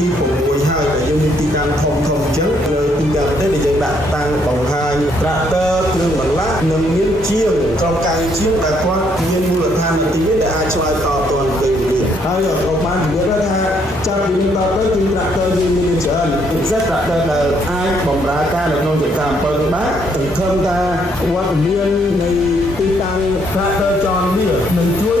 ទី6ហើយដែលយើងមានទីតាំងធំអញ្ចឹងលើទីតាំងប្រទេសដែលយើងដាក់តាំងបង្ហាញត្រាក់ទ័រគ្រឿងបន្លាស់និងមានជាងក្រុមការងារជាងដែលគាត់មានមូលដ្ឋានទីនេះដែលអាចឆ្លើយតបទាន់ពេលវេលាហើយក៏បាននិយាយថាចាប់ពីនេះដល់ទៅគឺត្រាក់ទ័រយើងមានច្រើនពិសេសត្រាក់ទ័រដែលអាចបម្រើការនៅក្នុងចំការអំពើបានសង្ឃឹមថាវត្តមាននៃទីតាំងត្រាក់ទ័រចនវានឹងជួយ